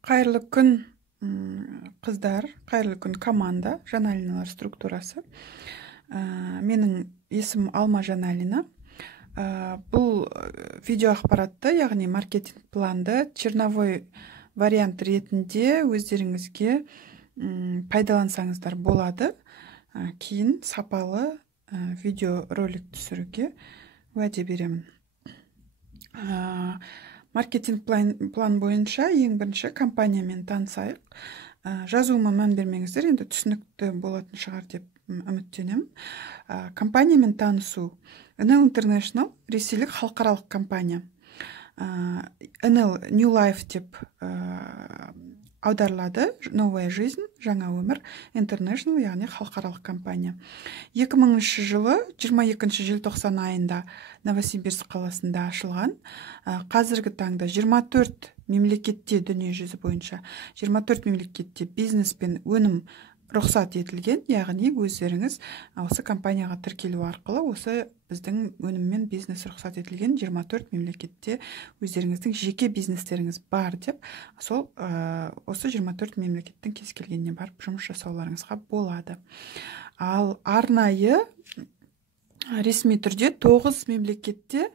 Қайырлы күн, қыздар, қайырлы күн команда, Жаналиналар структурасы. Менің есім Алма Жаналина. Бұл видео ақпаратты, яғни маркетинг планды черновой вариант ретінде өздеріңізге пайдалансаңыздар болады. Кейін сапалы видео ролик түсіруге уәде беремін. Маркетинг план бойынша ең бірінші компаниямен танысайық. Жазуыма мән бермеңіздер, енді түсінікті болатын шығар деп үміттенемін. Компаниямен танысу. NL International ресейлік халықаралық компания. NL New Life деп аударылады. Новая жизнь, жаңа өмір, International, яғни халықаралық компания. 2000 жылы 22 желтоқсан айында Новосибирск қаласында ашылған. Қазіргі таңда 24 мемлекетте, дүние жүзі бойынша 24 мемлекетте бизнес пен өнім рұқсат етілген, яғни өздеріңіз осы компанияға тіркелу арқылы осы біздің өніммен бизнес рұқсат етілген 24 мемлекетте өздеріңіздің жеке бизнестеріңіз бар деп, сол осы 24 мемлекеттің кез келгеніне барып жұмыс жасауларыңызға болады. Ал арнайы ресми түрде 9 мемлекетте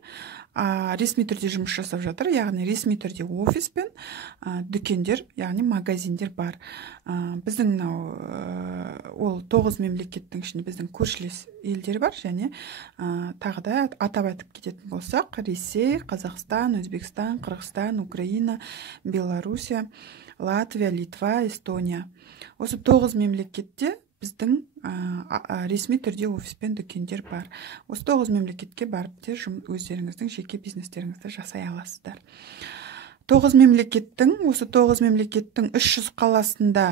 ресми түрде жұмыс жасап жатыр, яғни ресми түрде офис пен дүкендер, яғни магазиндер бар. Біздің ол 9 мемлекеттің ішінде біздің көршілес елдер бар, және тағы да атап айтып кететін болсақ, Ресей, Қазақстан, Өзбекстан, Қырғызстан, Украина, Белоруссия, Латвия, Литва, Эстония. Осы 9 мемлекетте біздің ресми түрде офис пен дүкендер бар. Осы 9 мемлекетке барып те өздеріңіздің жеке бизнестеріңізді жасай аласыздар. 9 мемлекеттің 300 қаласында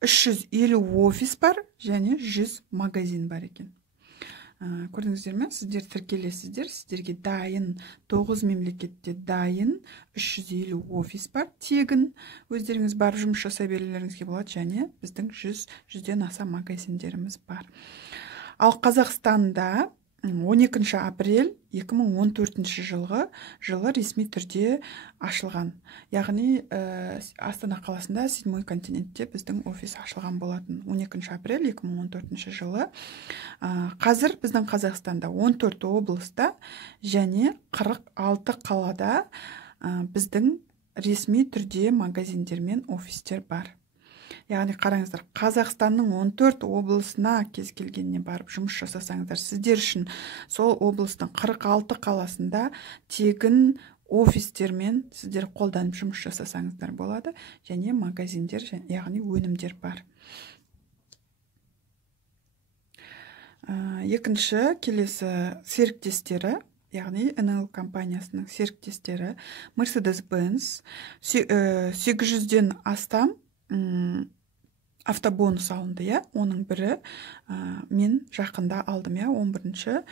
350 офис бар және 100 магазин бар екен. Көрдіңіздер ме? Сіздер тіркелесіздер, сіздерге дайын 9 мемлекетте дайын 350 офис бар, тегін өздеріңіз бар жұмыс жасай берулеріңізге болады, және біздің 100-ден аса магазиндеріміз бар. Ал Қазақстанда 12 апрель 2014 жылы ресми түрде ашылған. Яғни Астана қаласында 7-й континентте біздің офис ашылған болатын. 12 апрель 2014 жылы. Қазір біздің Қазақстанда 14 облыста және 46 қалада біздің ресми түрде магазиндер мен офистер бар. Яғни қараңыздар, Қазақстанның 14 облысына кез келгеніне барып жұмыс жасасаңыздар, сіздер үшін сол облыстың 46 қаласында тегін офистермен сіздер қолданып жұмыс жасасаңыздар болады, және магазиндер, яғни өнімдер бар. Екінші келесі серіктестері, яғни NL компаниясының серіктестері Mercedes-Benz, 800-ден астам автобонус алынды, оның бірі мен жақында алдым, 11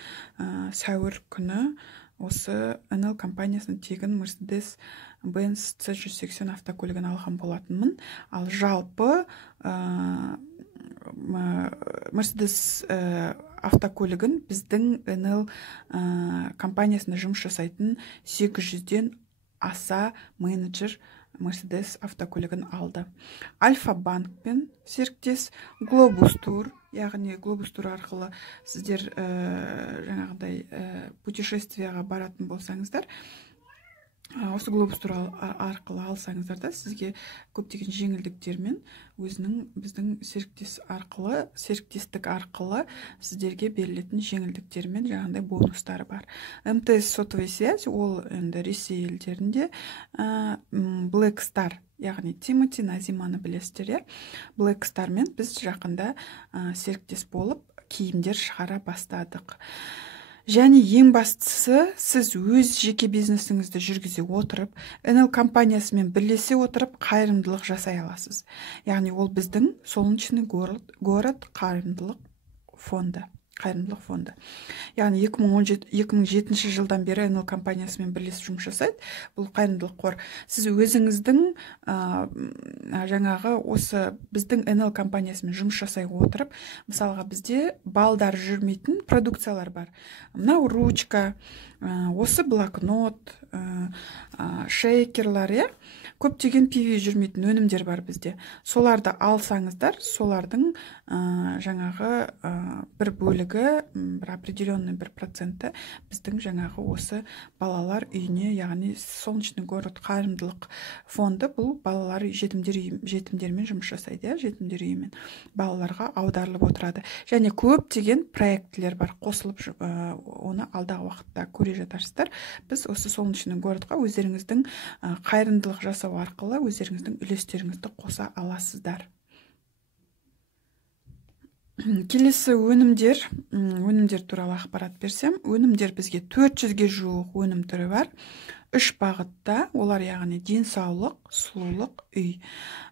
сәуір күні осы NL компаниясының тегін Mercedes-Benz C180 автокөлігін алған болатынмын. Ал жалпы Mercedes автокөлігін біздің NL компаниясында жұмыс жасайтын 800-ден аса менеджер Mercedes автокөлігін алды. Альфа-банкпен серіктес, Globus Tour, яғни Globus Tour арқылы сіздер жаңағыдай путешествияға баратын болсаңыздар, осы Globus Tour арқылы алсаңыздар да сізге көптеген жеңілдіктермен біздің серіктестік арқылы сіздерге берілетін жеңілдіктермен жаңағыдай бонустары бар. МТС сотовая связь, ол енді Ресей елдерінде Black Star, яғни Тимоти Назиманы білесіздер, Black Star мен біз жақында серіктес болып киімдер шығара бастадық. Және ең бастысы, сіз өз жеке бизнесіңізді жүргізе отырып, NL компаниясымен бірлесе отырып, қайырымдылық жасай аласыз. Яғни ол біздің Солнечный город қайырымдылық фонды. Яғни 2007 жылдан бері NL компаниясымен бірлесіп жұмыс жасайды. Бұл қайырымдылық қор. Сіз өзіңіздің жаңағы осы біздің NL компаниясымен жұмыс жасай отырып, мысалға бізде балдар жүрмейтін продукциялар бар. Мынау ручка, осы блокнот, шейкерлар, көптеген PV жүрмейтін өнімдер бар бізде. Соларды алсаңыздар, солардың жаңағы бір бөлігі, бір определенный бір проценті біздің жаңағы осы балалар үйіне, яғни солнечный город қайырымдылық фонды, бұл балалар жетімдермен жұмыс жасайды, жетімдер үйімен балаларға аударылып отырады. Және көптеген проектілер бар, қосылып, оны алдағы уақытта көре жатарсыздар. Біз осы солнечный городқа өздеріңіздің қайырымдылық жасау арқылы өздеріңіздің үлестеріңізді қоса аласыздар. Келесі өнімдер туралы ақпарат берсем, өнімдер бізге 400-ге жуық өнім түрі бар. 3 бағытта, олар яғни денсаулық, сұлулық, үй.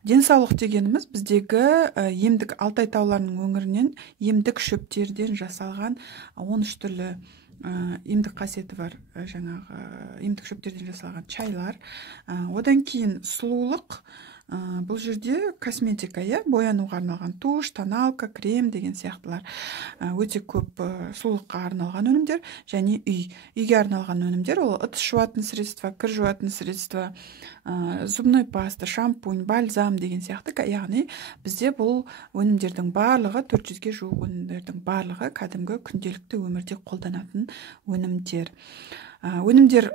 Денсаулық дегеніміз біздегі емдік, Алтай тауларының өңірінен емдік шөптерден жасалған 13 түрлі емдік қасиеті бар, жаңағы емдік шөптерден жасалған чайлар. Одан кейін сұлулық, бұл жерде косметика, боянуға арналған туш, тоналка, крем деген сияқтылар өте көп сұлулыққа арналған өнімдер. Және үйге арналған өнімдер, ол ыдыс жуатын средства, кір жуатын средства, зубной паста, шампунь, бальзам деген сияқты. Яғни бізде бұл өнімдердің барлығы, 400-ге жуық өнімдердің барлығы кәдімгі күнделікті өмірде қолданатын өнімдер. Өнімдер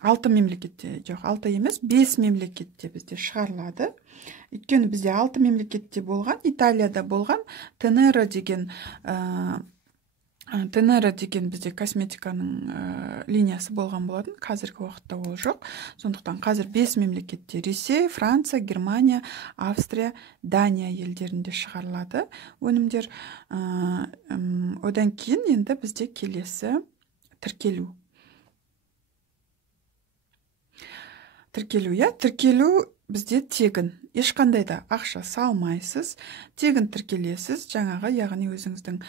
6 мемлекетте, жоқ, 6 емес, 5 мемлекетте бізде шығарылады. Өйткені бізде 6 мемлекетте болған, Италияда болған Тенера деген бізде косметиканың линиясы болған болатын. Қазіргі уақытта ол жоқ. Сондықтан қазір 5 мемлекетте: Ресей, Франция, Германия, Австрия, Дания елдерінде шығарылады өнімдер. Одан кейін енді бізде келесі тіркелу. Тіркелу бізде тегін, ешқандай да ақша салмайсыз, тегін тіркелесіз. Жаңағы, яғни өзіңіздің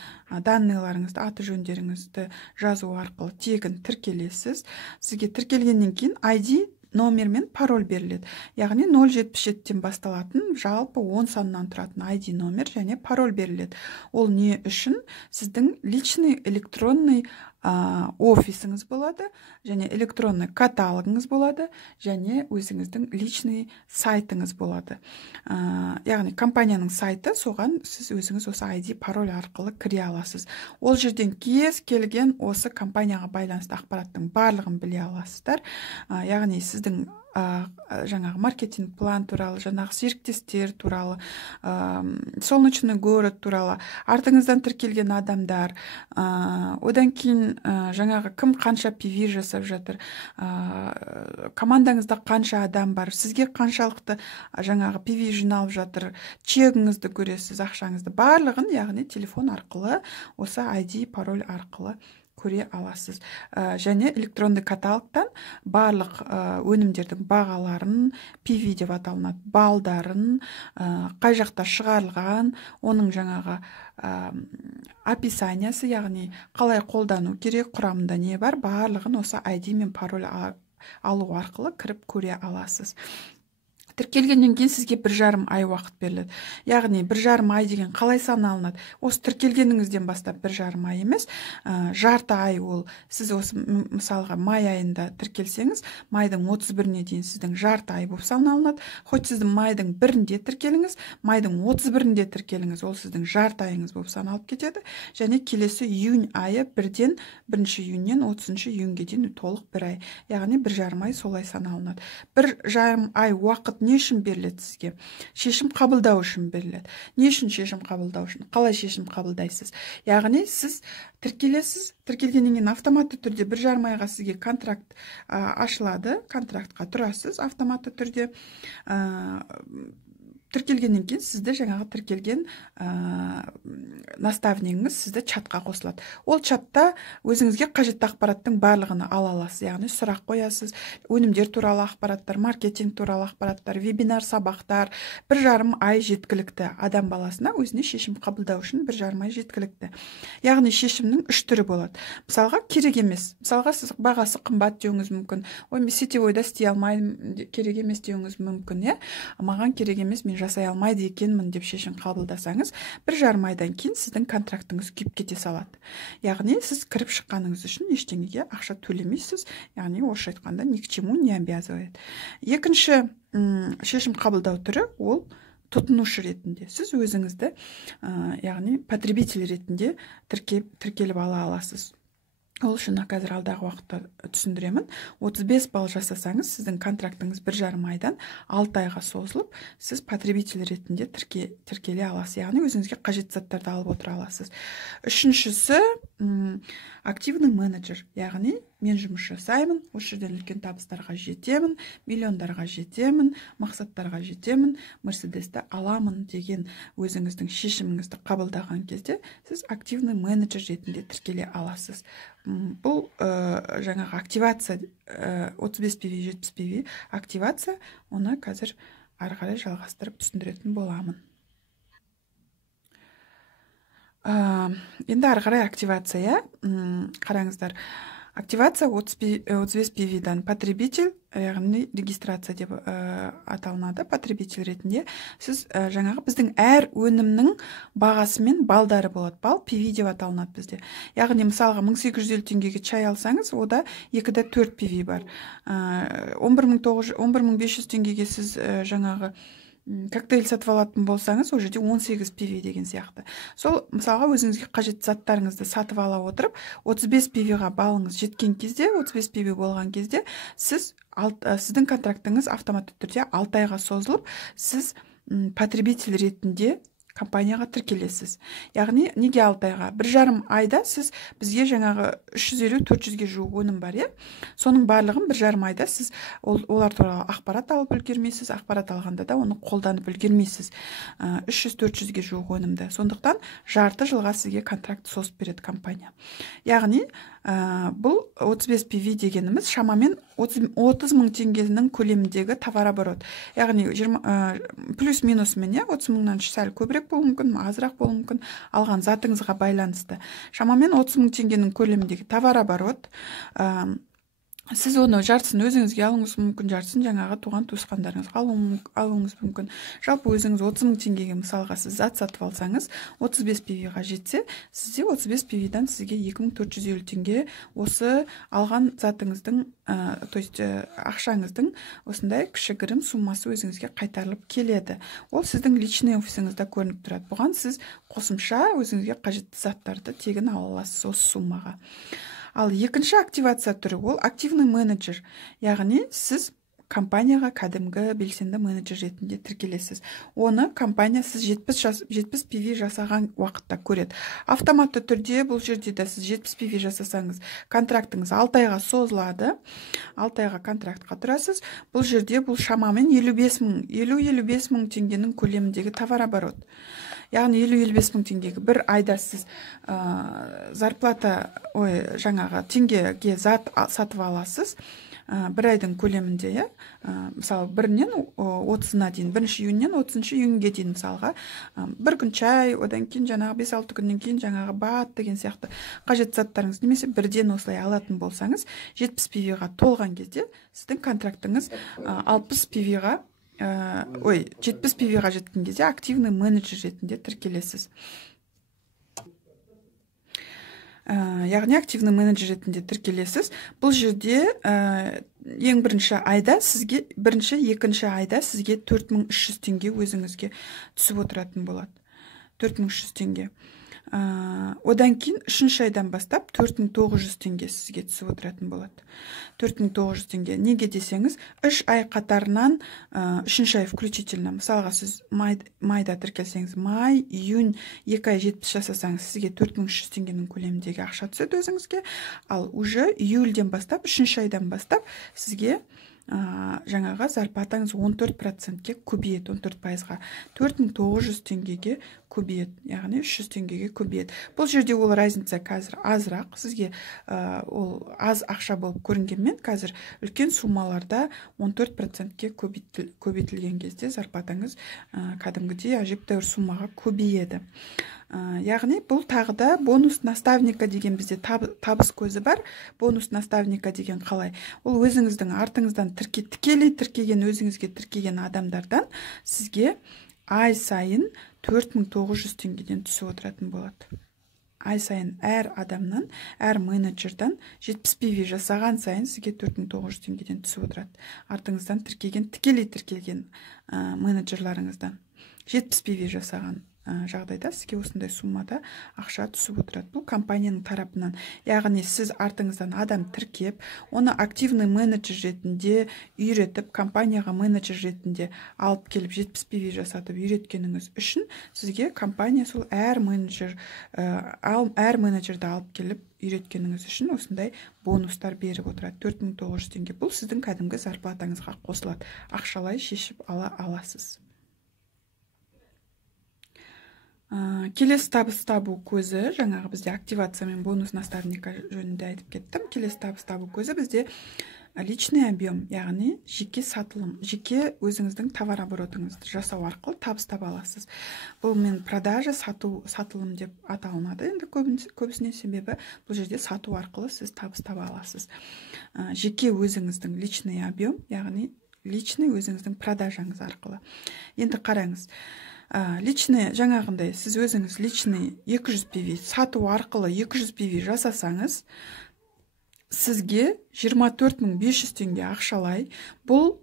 данныйларыңызды, аты жөндеріңізді жазу арқылы тегін тіркелесіз. Сізге тіркелгеннен кейін ID номер мен пароль беріледі. Яғни 077-тен басталатын, жалпы 10 саннан тұратын ID номер және пароль беріледі. Ол не үшін? Сіздің личный электронный офисіңіз болады, және электронный каталогыңыз болады, және өзіңіздің личный сайтыңыз болады. Яғни компанияның сайты, соған сіз өзіңіз осы ID пароль арқылы кіре аласыз. Ол жерден кез келген осы компанияға байланысты ақпараттың барлығын біле аласыздар. Яғни сіздің жаңағы маркетинг план туралы, жаңағы серіктестер туралы, солнечный город туралы, артыңыздан тіркелген адамдар, одан кейін жаңағы кім қанша PV жасап жатыр, командаңызда қанша адам бар, сізге қаншалықты жаңағы PV жиналып жатыр, чегіңізді көресіз, ақшаңызды, барлығын, яғни телефон арқылы, осы ID пароль арқылы көре аласыз. Және электронды каталогтан барлық өнімдердің бағаларын, PV деп аталынады, балдарын, қай жақта шығарылған, оның жаңағы описаниясы, яғни қалай қолдану керек, құрамында не бар, барлығын осы ID мен пароль алу арқылы кіріп көре аласыз. Тіркелгеннен кейін сізге 1,5 ай уақыт беріледі. Яғни 1,5 ай деген қалай саналынады? Осы тіркелгеніңізден бастап 1,5 ай емес, жарты ай ол. Сіз осы мысалға май айында тіркелсеңіз, майдың 31-не дейін сіздің жарты ай болып саналынады. Хоть сіздің майдың 1-інде тіркеліңіз, майдың 31-інде тіркеліңіз, ол сіздің жарты айыңыз болып саналып кетеді. Және келесі июнь айы 1-ден 1 июньнен 30 июньге дейін толық 1 ай. Яғни 1,5 ай солай саналынады. 1,5 ай уақыт не үшін беріледі сізге? Шешім қабылдау үшін беріледі. Не үшін шешім қабылдау үшін? Қалай шешім қабылдайсыз? Яғни сіз тіркелесіз, тіркелгеннен кейін автоматты түрде 1,5 айға сізге контракт ашылады, контрактқа тұрасыз автоматты түрде. Тіркелгеннен кейін сізді жаңағы тіркелген наставнигіңіз сізді чатқа қосылады. Ол чатта өзіңізге қажетті ақпараттың барлығын ала аласыз. Яғни сұрақ қоясыз, өнімдер туралы ақпараттар, маркетинг туралы ақпараттар, вебинар, сабақтар. 1,5 ай жеткілікті. Адам баласына өзіне шешім қабылдау үшін 1,5 ай жеткілікті. Яғни шешімнің 3 түрі болады. Мысалға, керек емес. Мысалға, сіз бағасы қымбат деуіңіз мүмкін. Ой, мен сетевойда істей алмаймын, керек емес деуіңіз мүмкін, маған керек емес, мен жасай алмайды екенмін деп шешім қабылдасаңыз, 1,5 айдан кейін сіздің контрактыңыз күйіп кете салады. Яғни сіз кіріп шыққаныңыз үшін ештеңеге ақша төлемейсіз. Яғни орысша айтқанда ни к чему не обязывает. Екінші шешім қабылдау түрі ол тұтынушы ретінде. Сіз өзіңізді, яғни потребитель ретінде тіркеліп ала аласыз. Ол үшін қазір алдағы уақытта түсіндіремін. 35 балл жасасаңыз, сіздің контрактыңыз 1,5 айдан 6 айға созылып, сіз потребитель ретінде тіркеле аласыз. Яғни өзіңізге қажет заттарды алып отыра аласыз. Үшіншісі, активный менеджер. Яғни мен жұмыс жасаймын, осы жерден үлкен табыстарға жетемін, миллиондарға жетемін, мақсаттарға жетемін, Мерседесті аламын деген өзіңіздің шешіміңізді қабылдаған кезде, сіз активный менеджер ретінде тіркеле аласыз. Бұл жаңағы активация, 35 PV, 70 PV активация, оны қазір ары қарай жалғастырып түсіндіретін боламын. Енді ары қарай активация, қараңыздар. Активация 35 PV-дан потребитель, яғни регистрация деп аталынады, потребитель ретінде. Сіз жаңағы біздің әр өнімнің бағасы мен балдары болады. Бал PV деп аталынады бізде. Яғни мысалға 1850 теңгеге чай алсаңыз, ода 2-де 4 PV бар. 11500 теңгеге сіз жаңағы коктейль сатып алатын болсаңыз, ол жерде 18 PV деген сияқты. Сол мысалға өзіңізге қажет заттарыңызды сатып ала отырып, 35 PV-ға балыңыз жеткен кезде, 35 PV болған кезде, сіздің контрактыңыз автоматты түрде 6 айға созылып, сіз потребитель ретінде компанияға тіркелесіз. Яғни неге 6 айға? 1,5 айда сіз бізге жаңағы 350-400-ге жуық өнім бар, соның барлығын 1,5 айда сіз олар туралы ақпарат алып үлгермейсіз, ақпарат алғанда да оны қолданып үлгермейсіз. 300-400-ге жуық өнімді. Сондықтан жарты жылға сізге контракт созып береді компания. Яғни бұл 35 PV дегеніміз шамамен 30 мың теңгенің көлеміндегі товарооборот. Яғни плюс-минус мен 30 мыңнан сәл көбірек болуы мүмкін, азырақ болуы мүмкін, алған затыңызға байланысты. Шамамен 30 мың теңгенің көлеміндегі товарооборот. Сіз оны жартысын өзіңізге алуыңыз мүмкін, жартысын жаңағы туған туысқандарыңызға алуыңыз мүмкін. Жалпы өзіңіз 30 мың теңгеге мысалға сіз зат сатып алсаңыз, 35 PV-ға жетсе, сізде 35 PV-дан сізге 2450 теңге осы алған затыңыздың, то есть ақшаңыздың осындай кішігірім суммасы өзіңізге қайтарылып келеді. Ол сіздің личный офисіңізде көрініп тұрады. Бұған сіз қосымша өзіңізге қажетті заттарды тегін ала аласыз осы суммаға. Ал екінші активация түрі ол активный менеджер. Яғни сіз компанияға кәдімгі белсенді менеджер ретінде тіркелесіз. Оны компания сіз 70 PV жасаған уақытта көреді. Автоматты түрде бұл жерде де сіз 70 PV жасасаңыз, контрактыңыз 6 айға созылады. 6 айға контрактқа тұрасыз. Бұл жерде бұл шамамен 50-55 мың теңгенің көлеміндегі товарооборот. Яғни 50-55 мың теңгеге бір айда сіз жаңағы теңгеге зат сатып аласыз. Бір айдың көлемінде, мысалы 1-нен 30-на дейін, 1 июньнен 30 июньге дейін мысалға, бір күн чай, одан кейін жаңағы 5-6 күннен кейін жаңағы бат деген сияқты қажет заттарыңыз немесе бірден осылай алатын болсаңыз, 70 PV-ға толған кезде сіздің контрактыңыз 60 PV-ға 70 PV-ға жеткен кезде активный менеджер ретінде тіркелесіз. Яғни активный менеджер ретінде тіркелесіз. Бұл жерде ең бірінші айда сізге 1-2 айда сізге 4300 теңге өзіңізге түсіп отыратын болады. 4300 теңге. Одан кейін 3-ші айдан бастап 4900 теңге сізге түсіп отыратын болады. 4900 теңге. Неге десеңіз, 3 ай қатарынан 3-ші ай включительно. Мысалға сіз майда тіркелсеңіз, май, июнь 2 ай 70 жасасаңыз, сізге 4300 теңгенің көлеміндегі ақша түседі өзіңізге. Ал уже июльден бастап, 3-ші айдан бастап сізге жаңаға зарплатаңыз 14%-ке көбейеді, 14%-ға. 4900 теңгеге көбейеді, яғни 300 теңгеге көбейеді. Бұл жерде ол разница қазір азырақ, сізге ол аз ақша болып көрінгенмен, қазір үлкен суммаларда 14%-ке көбейтілген кезде зарплатаңыз кәдімгідей әжептәуір суммаға көбейеді. Яғни бұл тағы да бонус наставника деген бізде табыс көзі бар. Бонус наставника деген қалай? Ол өзіңіздің артыңыздан тікелей тіркеген, өзіңізге тіркеген адамдардан сізге ай сайын 4900 теңгеден түсіп отыратын болады. Ай сайын әр адамнан, әр менеджердан 70 PV жасаған сайын сізге 4900 теңгеден түсіп отырады. Артыңыздан тікелей тіркелген менеджерларыңыздан 70 PV жасаған жағдайда сізге осындай суммада ақша түсіп отырады. Бұл компанияның тарапынан, яғни сіз артыңыздан адам тіркеп, оны активный менеджер ретінде үйретіп, компанияға менеджер ретінде алып келіп 70 PV жасатып үйреткеніңіз үшін сізге компания сол әр менеджерді алып келіп үйреткеніңіз үшін осындай бонустар беріп отырады. 4900 теңге. Бұл сіздің кәдімгі зарплатаңызға қосылады. Ақшалай шешіп ала аласыз. Келесі табыс табу көзі, жаңағы бізде активация мен бонус наставника жөнінде айтып кеттім. Келесі табыс табу көзі бізде личный объем, яғни жеке сатылым, жеке өзіңіздің товар оборотыңызды жасау арқылы табыс таба аласыз. Бұл мен продажа, сатылым деп аталынады. Енді көбісіне себебі бұл жерде сату арқылы сіз табыс таба аласыз. Жеке өзіңіздің личный объем, яғни личный өзіңіздің продажаңыз арқылы. Енді қараңыз. Личный, жаңағындай, сіз өзіңіз личный 200 PV сату арқылы 200 PV жасасаңыз, сізге 24500 теңге ақшалай. Бұл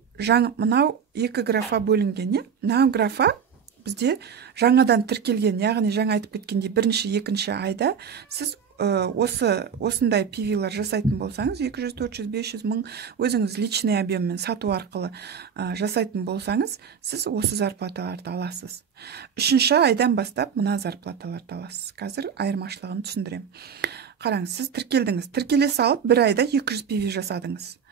мынау екі графа бөлінген, мынау графа бізде жаңадан тіркелген, яғни жаңа айтып кеткендей, бірінші, екінші айда сіз осындай PV-лар жасайтын болсаңыз, 200, 400, 500 мың өзіңіз личный объеммен сату арқылы жасайтын болсаңыз, сіз осы зарплаталарды аласыз. Үшінші айдан бастап мына зарплаталарды аласыз. Қазір айырмашылығын түсіндірем. Қараңыз, сіз тіркелдіңіз. Тіркеле салып, бір айда 200 PV жасадыңыз.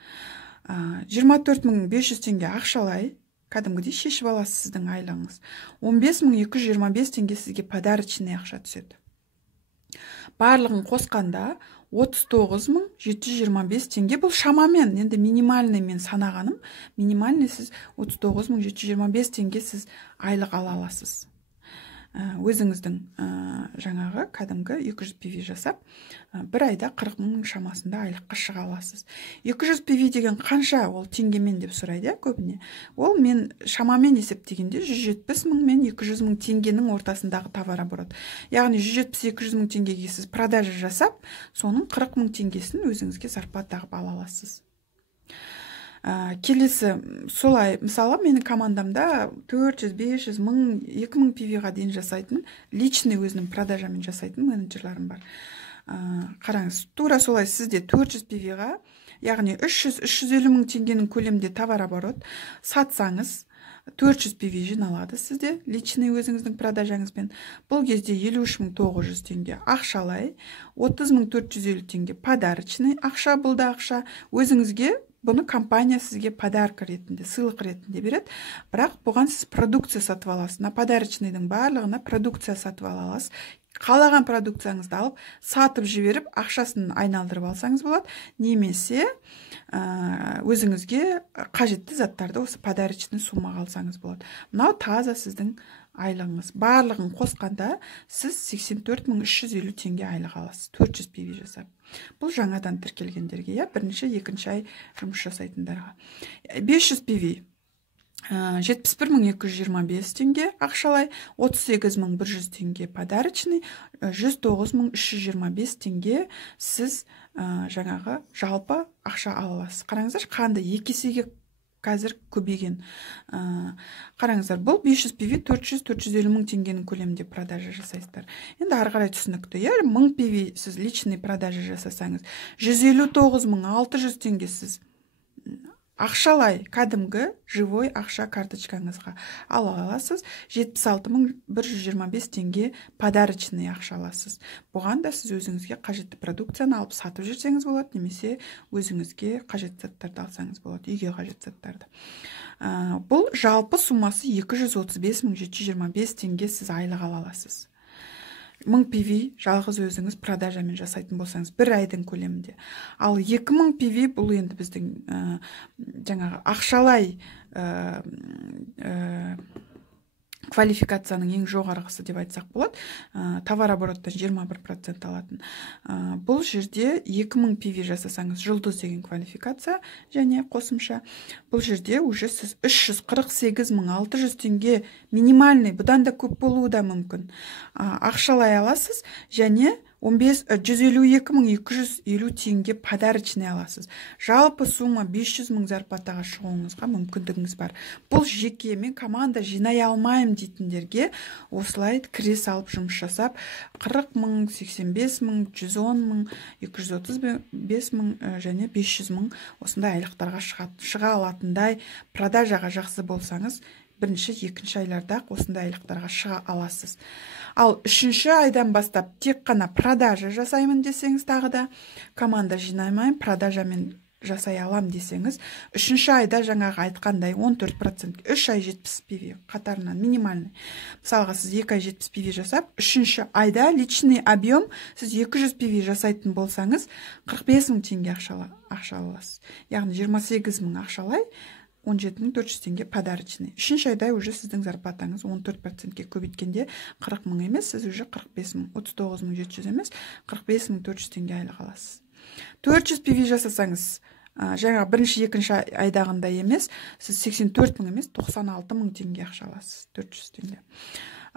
24500 теңге ақшалай, кәдімгідей шешіп аласыз сіздің айлығыңыз. 15225 теңге сізге подарочный ақша түседі. Барлығын қосқанда 39725 теңге. Бұл шамамен, енді минимальный мен санағаным, минимальный сіз 39725 теңге сіз айлық ала аласыз. Өзіңіздің жаңағы кәдімгі 200 PV жасап, бір айда 40 мың шамасында айлыққа шыға аласыз. 200 PV деген қанша ол теңгемен деп сұрайды, көбіне. Ол мен шамамен есептегенде 170 мың мен 200 мың теңгенің ортасындағы товар оборот. Яғни 170-200 мың теңгеге сіз продажа жасап, соның 40 мың теңгесін өзіңізге зарплата тағып ала аласыз. Келесі солай, мысалы менің командамда 400-500 мың 2000 PV-ға дейін жасайтын, личный өзінің продажамен жасайтын менеджерларым бар. Қараңыз, тура солай сізде 400 PV-ға, яғни 300-350 мың теңгенің көлемде товар оборот сатсаңыз, 400 PV жиналады сізде личный өзіңіздің продажаңызбен. Бұл кезде 53900 теңге ақшалай, 30450 теңге подарочный ақша, бұл да ақша. Өзіңізге бұны компания сізге подарка ретінде, сыйлық ретінде береді. Бірақ бұған сіз продукция сатып аласыз. Подарочныйдың барлығына продукция сатып аласыз. Қалаған продукцияңызды алып, сатып жіберіп, ақшасын айналдырып алсаңыз болады. Немесе өзіңізге қажетті заттарды осы подарочный суммаға алсаңыз болады. Мынау таза сіздің айлығыңыз. Барлығын қосқанда сіз 84350 теңге айлық аласыз. 400 PV жасап. Бұл жаңадан тіркелгендерге, бірінші, екінші ай жұмыс жасайтындарға. 500 PV 71225 теңге ақшалай, 38100 теңге подарочный, 109325 теңге сіз жаңағы жалпы ақша ала аласыз. Қараңыздар, қандай екі есеге қазір көбейген. Қараңыздар, бұл 500 PV 400-450 мың теңгенің көлемінде продажа жасайсыздар. Енді ары қарай түсінікті. 1000 PV сіз личный продажа жасасаңыз, 159600 теңге сіз ақшалай, кәдімгі живой ақша карточкаңызға ала аласыз. 76125 теңге подарочный ақша аласыз. Бұған да сіз өзіңізге қажетті продукцияны алып сатып жүрсеңіз болады, немесе өзіңізге қажетті заттарды алсаңыз болады, үйге қажетті заттарды. Бұл жалпы суммасы 235725 теңге сіз айлық ала аласыз. 1000 PV жалғыз өзіңіз продажамен жасайтын болсаңыз, бір айдың көлемінде. Ал 2000 PV бұл енді біздің жаңағы ақшалай квалификацияның ең жоғарғысы деп айтсақ болады, товар обороттан 21% алатын. Бұл жерде 2000 PV жасасаңыз, жұлдыз деген квалификация және қосымша. Бұл жерде уже сіз 348.600 теңге минимальный, бұдан да көп болуы да мүмкін, ақшалай аласыз және 152.250 теңге подарочный аласыз. Жалпы сумма 500.000 зарплатаға шығуыңызға мүмкіндігіңіз бар. Бұл жеке, мен команда жинай алмайым дейтіндерге осылай кіре салып жұмыс жасап, 40.000, 85.000, 110.000, 235.000 және 500.000 осындай айлықтарға шыға алатындай продажаға жақсы болсаңыз, бірінші, екінші айларда осындай айлықтарға шыға аласыз. Ал үшінші айдан бастап тек қана продажа жасаймын десеңіз, тағы да команда жинаймайын, продажамен жасай алам десеңіз, үшінші айда жаңағы айтқандай 14%, 3 ай 70 PV қатарынан минимальный. Мысалға сіз 2 ай 70 PV жасап, үшінші айда личный объем сіз 200 PV жасайтын болсаңыз, 45.000 теңге ақша аласыз. Яғни 28.000 ақшалай, 17.400 теңге подарочный. Үшінші айда уже сіздің зарплатаңыз 14%-ке көбейткенде 40.000 емес, сіз уже 45.000, 39.700 емес, 45.400 теңге айлық аласыз. 400 PV жасасаңыз, жаңа бірінші, екінші айдағында емес, сіз 84.000 емес, 96.000 теңге ақша аласыз, 400 теңге.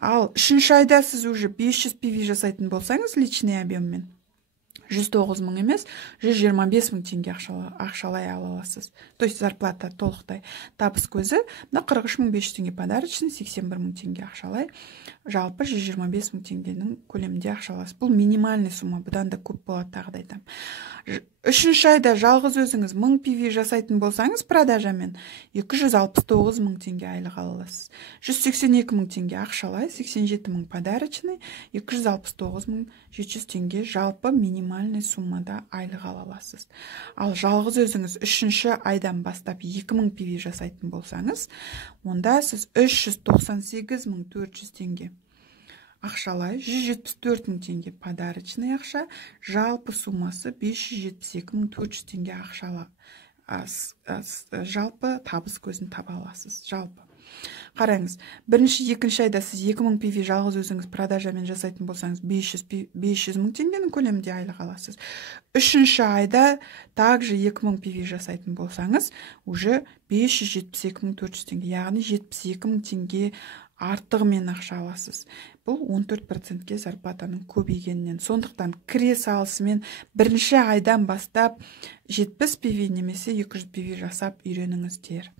Ал үшінші айда сіз уже 500 PV жасайтын болсаңыз, личный объеммен 109.000 емес, 125.000 теңге ақшалай аласыз. То есть зарплата толықтай. Табыс көзі 43.500 теңге подарочный, 81.000 теңге ақшалай, жалпы 125.000 теңгенің көлемінде ақша аласыз. Бұл минимальный сумма, бұдан да көп болады, тағы да айтамын. Үшінші айда жалғыз өзіңіз 1000 PV жасайтын болсаңыз, продажамен 269.000 теңге айлық аласыз. 182.000 теңге ақшалай, 87.000 подарочный, 269.700 теңге жалпы минимальный суммада айлық аласыз. Ал жалғыз өзіңіз үшінші айдан бастап 2000 PV жасайтын болсаңыз, онда сіз 398.400 теңге ақшалай, 174.000 теңге подарочный ақша, жалпы суммасы 572.400 теңге ақшала, жалпы табыс көзін таба аласыз, жалпы. Қараңыз, бірінші, екінші айда сіз 2000 PV жалғыз өзіңіз продажамен жасайтын болсаңыз, 500.000 теңгенің көлемінде айлық аласыз. Үшінші айда также 2000 PV жасайтын болсаңыз, уже 572.400 теңге, яғни 72.000 теңге артығымен ақша аласыз. Бұл 14%-ке зарплатаның көбейгеннен. Сондықтан кіре салысымен бірінші айдан бастап 70 PV немесе 200 PV жасап үйреніңіздер.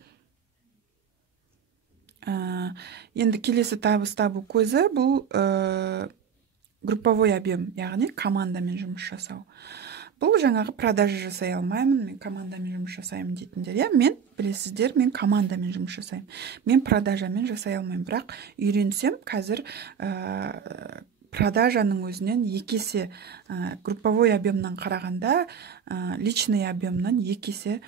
Енді келесі табыс табу көзі бұл групповой объем, яғни командамен жұмыс жасау. Бұл жаңағы продажа жасай алмаймын, мен командамен жұмыс жасаймын дейтіндер. Мен, білесіздер, мен командамен жұмыс жасаймын. Мен продажамен жасай алмаймын, бірақ үйренсем, қазір продажаның өзінен екесе, групповой объемнан қарағанда, личный объемнан екесе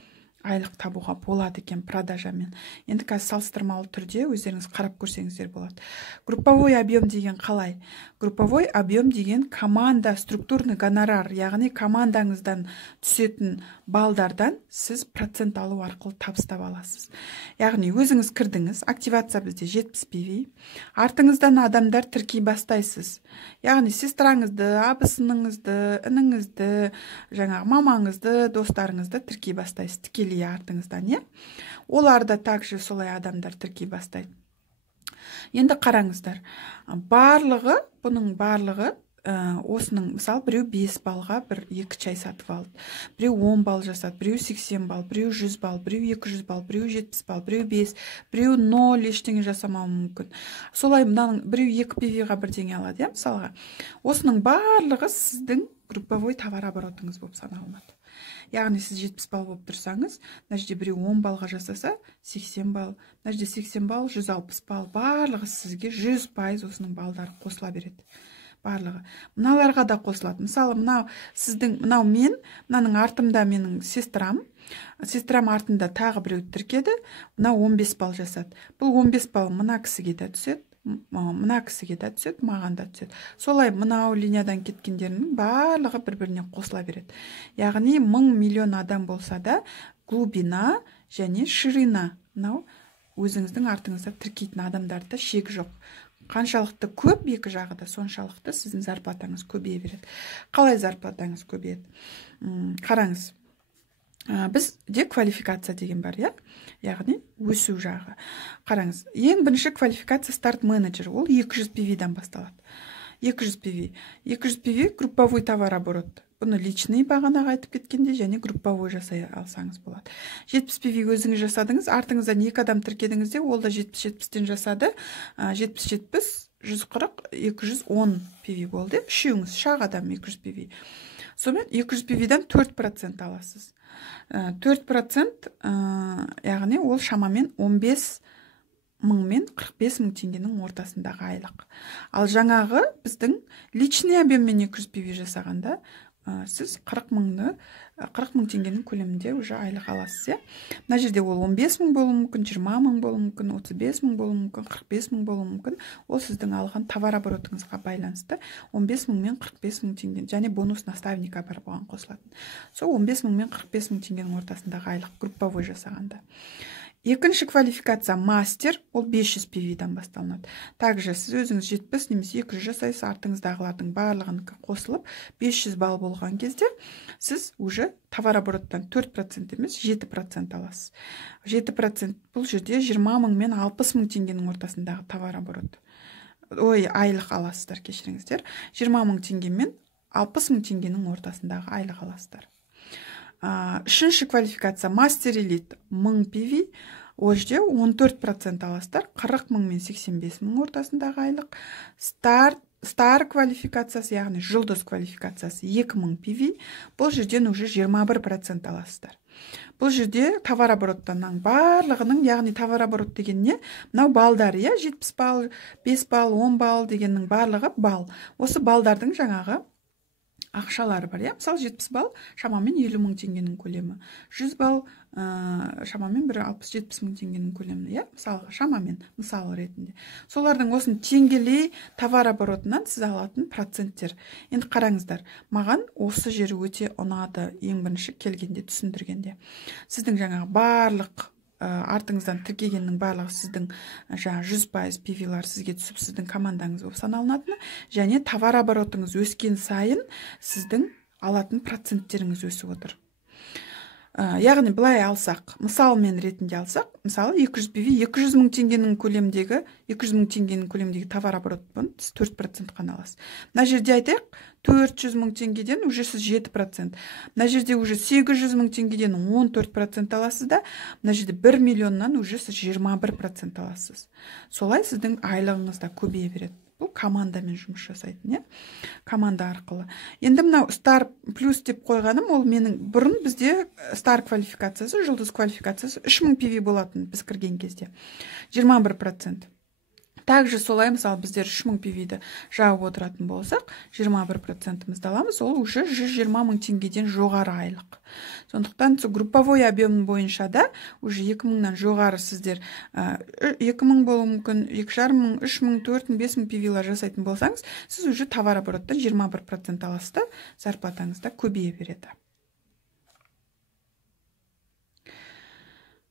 айлық табуға болады екен продажамен. Енді қазір салыстырмалы түрде өздеріңіз қарап көрсеңіздер болады. Групповой объем деген қалай? Групповой объем деген команда, структурный гонорар, яғни командаңыздан түсетін балдардан сіз процент алу арқылы табыстап аласыз. Яғни өзіңіз кірдіңіз, активация бізде 70 PV, артыңыздан адамдар тіркей бастайсыз. Яғни сестраңызды, абысыныңызды, ініңізді, жаңағы мамаңызды, достарыңызды тіркей бастайсыз. Тікелей артыңыздан, оларда также солай адамдар тіркей бастайды. Енді қараңыздар, бұның барлығы осының, мысалы, біреу 5 балға 1-2 чай сатып алды, біреу 10 бал жасады, біреу 80 бал, біреу 100 бал, біреу 200 бал, біреу 70 бал, біреу 5, біреу 0 ештеңе жасамауы мүмкін. Солай біреу 2 PV-ға бірдеңе алады, мысалға. Осының барлығы сіздің групповой товар оборотыңыз болып саналынады. Яғни сіз 70 бал болып тұрсаңыз, нәжде біреу 10 балға жасаса, 80 бал, нәжде 80 бал, 160 бал, барлығы сізге 100% осының балдары қосыла береді. Барлығы. Мыналарға да қосылады. Мысалы, мынау мен, мынаның артымда менің сестрам артында тағы біреу тіркеді, мынау 15 бал жасады. Бұл 15 бал мына кісіге де түседі, маған да түседі. Солай мынау линиядан кеткендерінің барлығы бір-біріне қосыла береді. Яғни 1000 миллион адам болса да, глубина және ширина, өзіңіздің артыңызда тіркейтін адамдарда шек жоқ. Қаншалықты көп екі жағы да, соншалықты сіздің зарплатаңыз көбейе береді. Қалай зарплатаңыз көбейеді? Қараңыз, бізде квалификация деген бар, яғни өсу жағы. Қараңыз, ең бірінші квалификация старт менеджер, ол 200 PV-дан басталады. 200 PV. 200 PV групповой товарооборот. Бұны личный бағанаға айтып кеткенде, және групповой жасай алсаңыз болады. 70 PV өзіңіз жасадыңыз, артыңыздан 2 адам тіркедіңізде, ол да 70-70-тен жасады. 70-70, 140, 210 PV болды. Үшеуіңіз шақ адам 200 PV. Сонымен 200 PV-дан 4% аласыз. 4%, яғни ол шамамен 15 мың мен 45 мың теңгенің ортасындағы айлық. Ал жаңағы біздің личный объеммен 200 PV жасағанда, сіз 40 мың теңгенің көлемінде уже айлық аласыз. Мына жерде ол 15 мың болуы мүмкін, 20 мың болуы мүмкін, 35 мың болуы мүмкін, 45 мың болуы мүмкін. Ол сіздің алған товар оборотыңызға байланысты. 15 мың мен 45 мың теңге, және бонус наставника бар бұған қосылатын. Сол 15 мың мен 45 мың теңгенің ортасындағы айлық групповой жасағанда. Екінші квалификация мастер, ол 500 PV-дан басталынады. Также сіз өзіңіз 70 немесе 200 жасайсыз, артыңыздағылардың барлығын қосылып 500 балл болған кезде, сіз уже товарообороттан 4% емес 7% аласыз. 7% бұл жерде 20 мың мен 60 мың теңгенің ортасындағы товарооборот. Айлық аласыздар, кешіріңіздер. 20 мың теңге мен 60 мың теңгенің ортасындағы айлық аласыздар. Үшінші квалификация мастер элит 1000 PV, ол жерде 14% аласыздар, 40 мың мен 85 мың ортасындағы айлық. Стар квалификациясы, яғни жұлдыз квалификациясы 2000 PV, бұл жерден уже 21% аласыздар. Бұл жерде товарообороттан барлығының, яғни товарооборот деген не? Мынау балдар, 70 балл, 5 балл, 10 балл дегеннің барлығы балл. Осы балдардың жаңағы ақшалары бар, мысалы 70 балл шамамен 50 мың теңгенің көлемі, 100 балл шамамен 60-70 мың теңгенің көлемі, мысалы шамамен мысалы ретінде. Солардың осын теңгелей товарооборотынан сіз алатын проценттер. Енді қараңыздар, маған осы жері өте ұнады, ең бірінші келгенде, түсіндіргенде. Сіздің жаңағы барлық артыңыздан тіркегеннің барлығы сіздің 100% PV-лар сізге түсіп, сіздің командаңыз болып саналынатыны, және товарооборотыңыз өскен сайын сіздің алатын проценттеріңіз өсіп отыр. Яғни былай алсақ, мысалмен ретінде алсақ, мысалы 200 PV 200 мың теңгенің көлемдегі товарооборотпен 4% қана аласыз. Мына жерде айтайық, 400 мың теңгеден уже сіз 7%. Мына жерде уже 800 мың теңгеден 14% аласыз да, мына жерде 1 миллионнан уже сіз 21% аласыз. Солай сіздің айлығыңыз да көбейе береді. Бұл командамен жұмыс жасайтын, команда арқылы. Енді мынау стар плюс деп қойғаным, ол менің бұрын бізде стар квалификациясы, жұлдыз квалификациясы 3000 PV болатын біз кірген кезде. 21%. Также солай, мысалы, біздер 3000 PV-ді жауып отыратын болсақ, 21%-мізді аламыз, ол уже 120 мың теңгеден жоғары айлық. Сондықтан групповой объем бойынша да уже 2000-нан жоғары сіздер 2000 болуы мүмкін, 2500, 3000, 4000, 5000 PV-лар жасайтын болсаңыз, сіз уже товарообороттан 21% аласыз да, зарплатаңызда көбейе береді.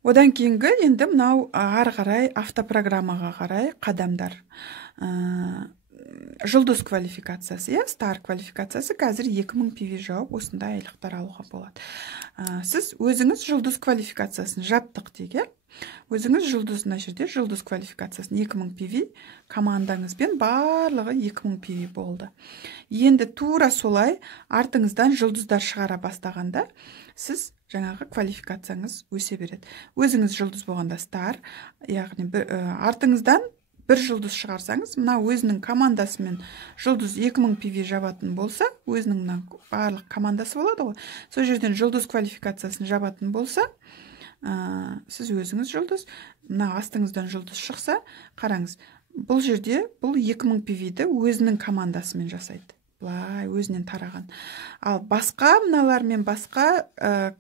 Одан кейінгі енді мынау ары қарай автопрограммаға қарай қадамдар. Жұлдыз квалификациясы, стар квалификациясы қазір 2000 PV жауып, осындай айлықтар алуға болады. Сіз өзіңіз жұлдыз квалификациясын жаптық деге, өзіңіз жұлдызына жерде жұлдыз квалификациясын 2000 PV, командаңызбен барлығы 2000 PV болды. Енді тура солай артыңыздан жұлдыздар шығара бастағанда, сіз жаңағы квалификацияңыз өсе береді. Өзіңіз жұлдыз болғанда стар, яғни артыңыздан бір жұлдыз шығарсаңыз, мына өзінің командасымен жұлдыз 2000 PV жабатын болса, өзінің барлық командасы болады ғой. Сол жерден жұлдыз квалификациясын жабатын болса, сіз өзіңіз жұлдыз, мына астыңыздан жұлдыз шықса, қараңыз, бұл жерде бұл 2000 PV-ді өзінің командасымен жасайды. Бұлай өзінен тараған. Ал басқа мыналармен, басқа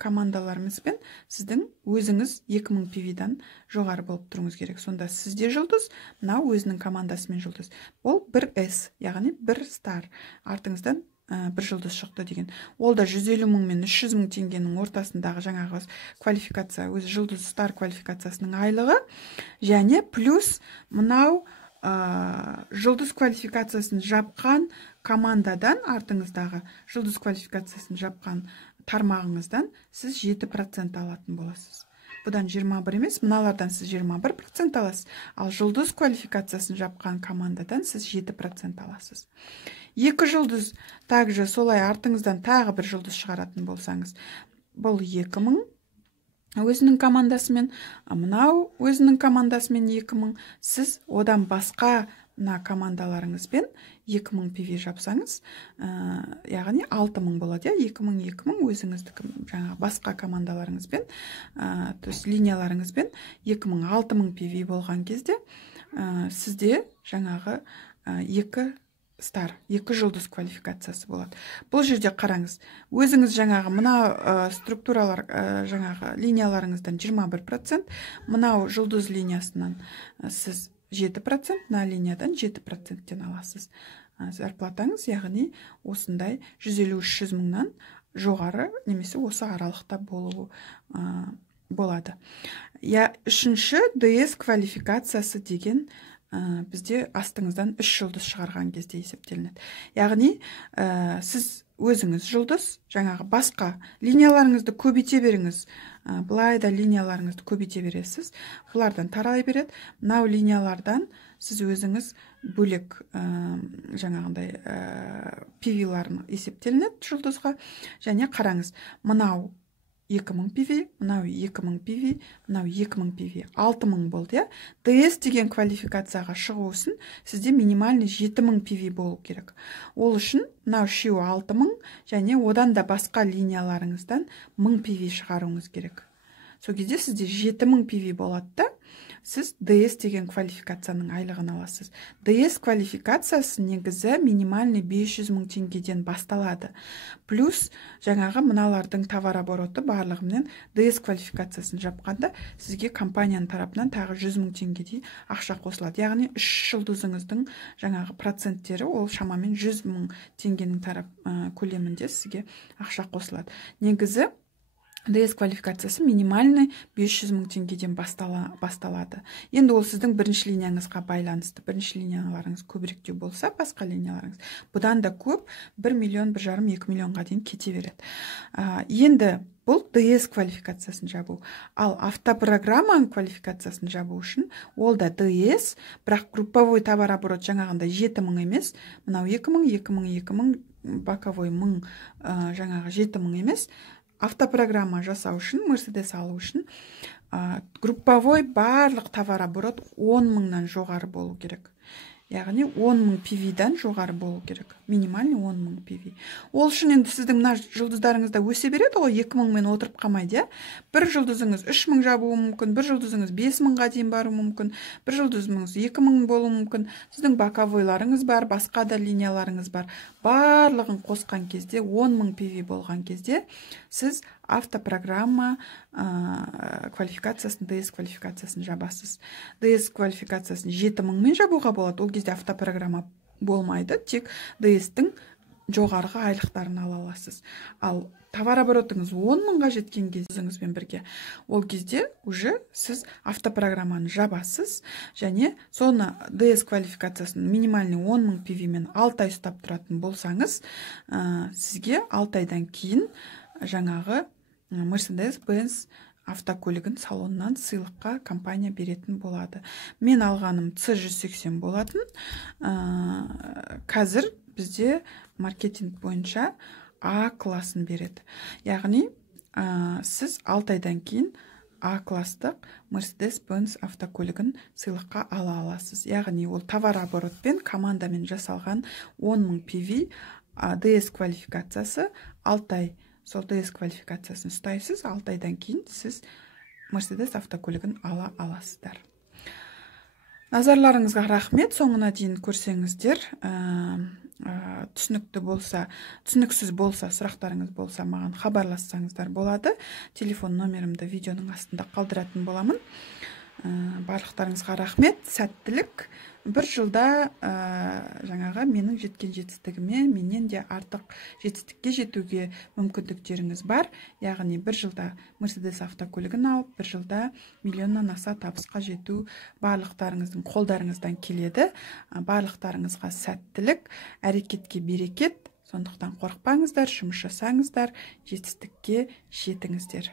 командаларымызбен сіздің өзіңіз 2000 PV-дан жоғары болып тұруыңыз керек. Сонда сізде жұлдыз, мынау өзінің командасымен жұлдыз. Ол бір S, яғни бір стар. Артыңыздан бір жұлдыз шықты деген. Ол да 150 мың мен 300 мың теңгенің ортасындағы жаңағы квалификация, өзі жұлдыз стар квалификациясының айлығы, және плюс мынау жұлдыз квалификациясын жапқан командадан, артыңыздағы жұлдыз квалификациясын жапқан тармағыңыздан сіз 7% алатын боласыз. Бұдан 21 емес, мыналардан сіз 21% аласыз, ал жұлдыз квалификациясын жапқан командадан сіз 7% аласыз. Екі жұлдыз, также солай артыңыздан тағы бір жұлдыз шығаратын болсаңыз, бұл 2000 өзінің командасымен, мынау өзінің командасымен 2000, сіз одан басқа мына командаларыңызбен 2000 PV жапсаңыз, яғни 6000 болады. 2000 өзіңізді жаңа басқа командаларыңызбен, то есть линияларыңызбен 2000-6000 PV болған кезде, сізде жаңағы 2 стар, 2 жұлдыз квалификациясы болады. Бұл жерде қараңыз, өзіңіз жаңағы мына структуралар, жаңағы линияларыңыздан 21%, мынау жұлдыз линиясынан сіз 7%, мына линиядан 7%-тен аласыз. Зарплатаңыз, яғни осындай 150-300 мыңнан жоғары, немесе осы аралықта болуы болады. Үшінші DS квалификациясы деген бізде астыңыздан 3 жұлдыз шығарған кезде есептелінеді. Яғни сіз өзіңіз жұлдыз, жаңағы басқа линияларыңызды көбейте беріңіз. Бұлай да линияларыңызды көбейте бересіз. Бұлардан тарай береді. Мынау линиялардан сіз өзіңіз бөлек жаңағындай PV-ларын есептелінеді жұлдызға. Және қараңыз, мынау 2000 PV, мынау 2000 PV, мынау 2000 PV, 6000 болды. DS деген квалификацияға шығу үшін сізде минимальный 7000 PV болу керек. Ол үшін мынау үшеуі 6000, және одан да басқа линияларыңыздан 1000 PV шығаруыңыз керек. Сол кезде сізде 7000 PV болады да, сіз DS деген квалификацияның айлығын аласыз. DS квалификациясы негізі минимальный 500 мың теңгеден басталады. Плюс жаңағы мыналардың товар обороты барлығымен DS квалификациясын жапқанда сізге компанияның тарапынан тағы 100 мың теңгедей ақша қосылады. Яғни 3 жұлдызыңыздың жаңағы проценттері ол шамамен 100 мың теңгенің көлемінде сізге ақша қосылады. Негізі DS квалификациясы минимальный 500 мың теңгеден басталады. Енді ол сіздің бірінші линияңызға байланысты. Бірінші линияларыңыз көбіректеу болса, басқа линияларыңыз бұдан да көп 1 миллион, 1,5, 2 миллионға дейін кете береді. Енді бұл DS квалификациясын жабу. Ал автопрограмманың квалификациясын жабу үшін ол да DS, бірақ групповой товар оборот жаңағында 7000 емес, мынау 2000, 2000, 2000, боковой 1000, жаңағы 7000 емес. Автопрограмма жасау үшін, Mercedes алу үшін, групповой барлық товар оборот 10 мыңнан жоғары болу керек. Яғни 10 мың PV-дан жоғары болу керек. Минимальный 10 мың PV. Ол үшін енді сіздің мына жұлдыздарыңызда өсе береді ғой, 2000 мен отырып қалмайды. Бір жұлдызыңыз 3000 жабуы мүмкін, бір жұлдызыңыз 5000-ға дейін баруы мүмкін, бір жұлдызыңыз 2000 болуы мүмкін. Сіздің боковойларыңыз бар, басқа да линияларыңыз бар. Барлығын қосқан кезде 10 мың PV болған кезде сіз автопрограмма квалификациясын, DS квалификациясын жабасыз. DS квалификациясын 7000 мен жабуға болады. Ол кезде автопрограмма болмайды, тек DS-тің жоғарғы айлықтарын ала аласыз. Ал товар оборотыңыз 10 мыңға жеткен кезіңізбен бірге, ол кезде уже сіз автопрограмманы жабасыз, және соны DS квалификациясын минимальный 10 мың PV мен 6 ай ұстап тұратын болсаңыз, сізге 6 айдан кейін жаңағы Mercedes-Benz автокөлігін салоннан сыйлыққа компания беретін болады. Мен алғаным C180 болатын. Қазір бізде маркетинг бойынша А классын береді. Яғни, сіз 6 айдан кейін А кластық Mercedes-Benz автокөлігін сыйлыққа ала аласыз. Яғни, ол товар оборотпен, командамен жасалған 10 мың PV, DS квалификациясы 6 ай. Сол DS квалификациясын ұстайсыз, 6 айдан кейін сіз Mercedes автокөлігін ала аласыздар. Назарларыңызға рахмет, соңына дейін көрсеңіздер, түсінікті болса, түсініксіз болса, сұрақтарыңыз болса, маған хабарлассаңыздар болады. Телефон номерімді видеоның астында қалдыратын боламын. Барлықтарыңызға рахмет, сәттілік. бір жылда жаңағы менің жеткен жетістігіме менен де артық жетістікке жетуге мүмкіндіктеріңіз бар. Яғни бір жылда Мерседес автокөлігін алып, бір жылда миллионнан аса табысқа жету барлықтарыңыздың қолдарыңыздан келеді. Барлықтарыңызға сәттілік, әрекетке берекет. Сондықтан қорықпаңыздар, жұмыс жасаңыздар, жетістікке жетіңіздер.